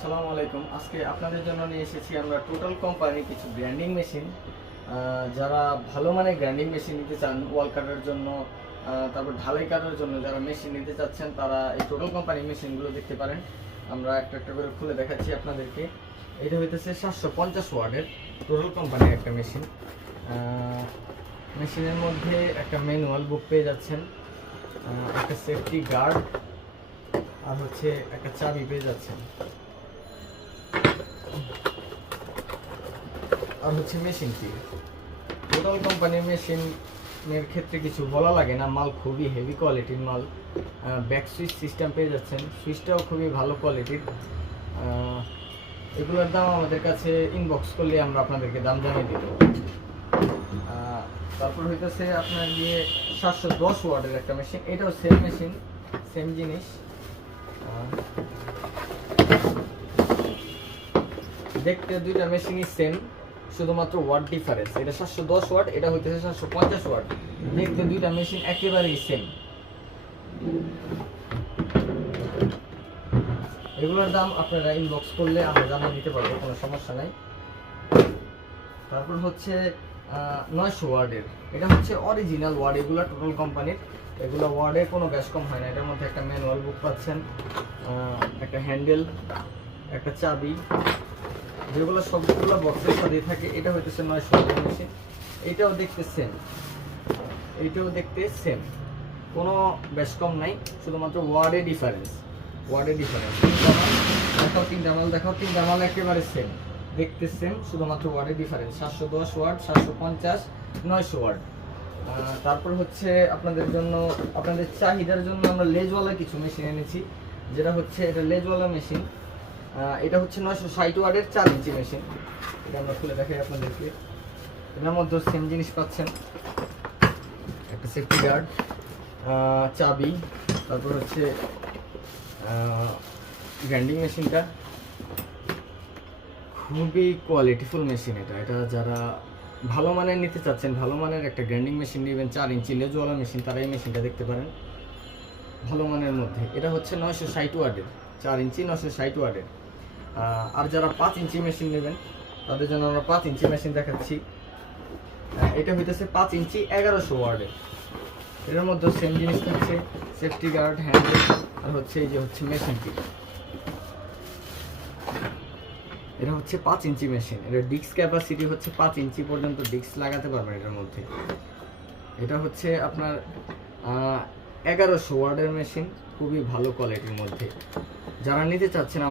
আসসালামু আলাইকুম। আজকে আপনাদের জন্য নিয়ে এসেছি আমরা টোটাল কোম্পানি কিছু গ্রাইন্ডিং মেশিন। যারা ভালো মানের গ্রাইন্ডিং মেশিন নিতে চান ওয়াল কাটার জন্য, তারপর ঢালাই কাটার জন্য যারা মেশিন নিতে চাচ্ছেন তারা এই টোটাল কোম্পানির মেশিনগুলো দেখতে পারেন। আমরা একটা একটা করে খুলে দেখাচ্ছি আপনাদেরকে। এটা হইতেছে 750 ওয়াটের টোটাল কোম্পানির একটা মেশিন। মেশিনের মধ্যে একটা ম্যানুয়াল বুক পেয়ে যাচ্ছেন, একটা সেফটি গার্ড, আর হচ্ছে একটা চাবি পেয়ে যাচ্ছেন, আর হচ্ছে মেশিন কি। টোটাল কোম্পানির মেশিনের ক্ষেত্রে কিছু বলা লাগে না, মাল খুবই হেভি কোয়ালিটির মাল। ব্যাক সুইচ সিস্টেম পেয়ে যাচ্ছেন, সুইচটাও খুবই ভালো কোয়ালিটির। এগুলোর দাম আমাদের কাছে ইনবক্স করলে আমরা আপনাদেরকে দাম জানিয়ে দিব। তারপর হইতেছে আপনার গিয়ে 710 ওয়াটের একটা মেশিন, এটাও সেম মেশিন, সেম জিনিস। দেখতে দুইটা মেশিনই সেম, শুধুমাত্র ওয়াট ডিফারেন্স। এটা 710 ওয়াট, এটা হইতেছে 750 ওয়াট। দেখতে দুইটা মেশিন একেবারেই সেম। এগুলোর দাম আপনারা ইনবক্স করলে আমরা জানিয়ে দিতে পারবো, কোনো সমস্যা নাই। তারপর হচ্ছে 900 ওয়ার্ডের, এটা হচ্ছে অরিজিনাল ওয়ার্ড, এগুলো টোটাল কোম্পানির। এগুলো ওয়ার্ডে কোনো গ্যাস কম হয় না। এটার মধ্যে একটা ম্যানুয়াল বুক পাচ্ছেন, একটা হ্যান্ডেল, একটা চাবি, যেগুলো সবগুলো বক্সের সাথে থাকে। এটা হইতেছে 900 ওয়াটের মেশিন। এইটাও দেখতে সেম, এইটাও দেখতে সেম, কোনো বেশ কম নাই, শুধুমাত্র ওয়ার্ডে ডিফারেন্স। ওয়ার্ডে ডিফারেন্স দেখাও, তিনটা মাল দেখাও, তিনটা মাল একেবারে সেম, দেখতে সেম, শুধুমাত্র ওয়ার্ডে ডিফারেন্স। 710 watt, 750, 900 watt. তারপর হচ্ছে আপনাদের জন্য, আপনাদের চাহিদার জন্য আমরা লেজওয়ালা কিছু মেশিন এনেছি, যেটা হচ্ছে এটা লেজওয়ালা মেশিন। এটা হচ্ছে 960 ওয়াটের 4 ইঞ্চি মেশিন। এটা আমরা খুলে দেখাই আপনাদেরকে। এটার মধ্যে সেম জিনিস পাচ্ছেন, একটা সেফটি গার্ড, চাবি, তারপর হচ্ছে গ্রাইন্ডিং মেশিনটা খুবই কোয়ালিটিফুল মেশিন। এটা যারা ভালো মানের নিতে চাচ্ছেন, ভালো মানের একটা গ্রাইন্ডিং মেশিন নেবেন, 4 ইঞ্চি লেজওয়ালা মেশিন, তারা এই মেশিনটা দেখতে পারেন ভালো মানের মধ্যে। এটা হচ্ছে 960 ওয়াটের 4 ইঞ্চি, 960 ওয়াটের। আর যারা 5 ইঞ্চি মেশিন নেবেন তাদের জন্য আমরা 5 ইঞ্চি মেশিন দেখাচ্ছি। এটা হইতেছে 5 ইঞ্চি 1100 ওয়াটের। এটার মধ্যে সেম জিনিস থাকছে, সেফটি গার্ড, হ্যান্ডেল, আর হচ্ছে এই যে হচ্ছে মেশিনটি। এটা হচ্ছে 5 ইঞ্চি মেশিন। এটা ডিস্ক ক্যাপাসিটি হচ্ছে 5 ইঞ্চি পর্যন্ত ডিস্ক লাগাতে পারবেন এটার মধ্যে। এটা হচ্ছে আপনার 1100 ওয়াটের মেশিন, খুবই ভালো কোয়ালিটির মধ্যে। যারা নিতে চাচ্ছেন